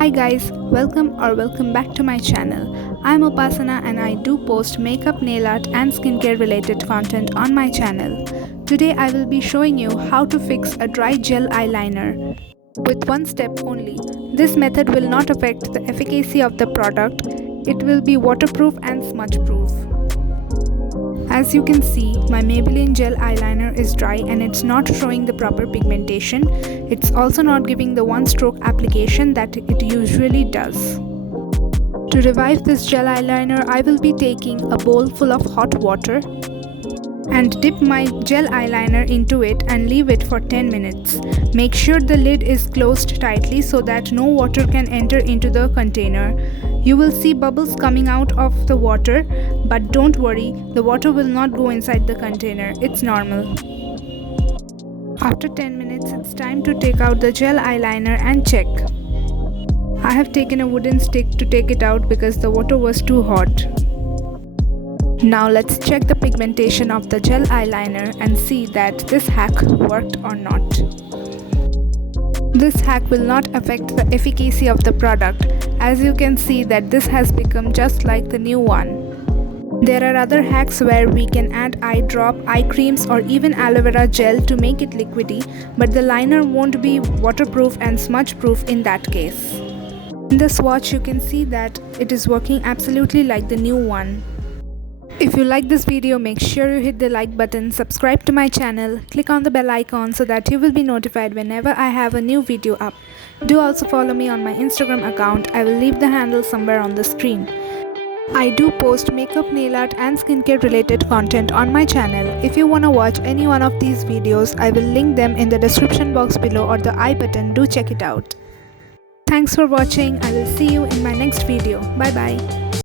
Hi guys, welcome back to my channel. I'm Upasana and I do post makeup, nail art and skincare related content on my channel. Today I will be showing you how to fix a dry gel eyeliner with one step only. This method will not affect the efficacy of the product. It will be waterproof and smudge proof. As you can see, my Maybelline gel eyeliner is dry and it's not showing the proper pigmentation. It's also not giving the one stroke application that it usually does. To revive this gel eyeliner, I will be taking a bowl full of hot water and dip my gel eyeliner into it and leave it for 10 minutes. Make sure the lid is closed tightly so that no water can enter into the container. You will see bubbles coming out of the water, but don't worry, the water will not go inside the container. It's normal. After 10 minutes, it's time to take out the gel eyeliner and check. I have taken a wooden stick to take it out because the water was too hot. Now let's check the pigmentation of the gel eyeliner and see that this hack worked or not. This hack will not affect the efficacy of the product, as you can see that this has become just like the new one. There are other hacks where we can add eye drop, eye creams or even aloe vera gel to make it liquidy, but the liner won't be waterproof and smudge proof in that case. In the swatch you can see that it is working absolutely like the new one. If you like this video, make sure you hit the like button, subscribe to my channel, click on the bell icon so that you will be notified whenever I have a new video up. Do also follow me on my Instagram account. I will leave the handle somewhere on the screen. I do post makeup, nail art and skincare related content on my channel. If you wanna watch any one of these videos, I will link them in the description box below or the I button. Do check it out. Thanks for watching. I will see you in my next video. Bye bye.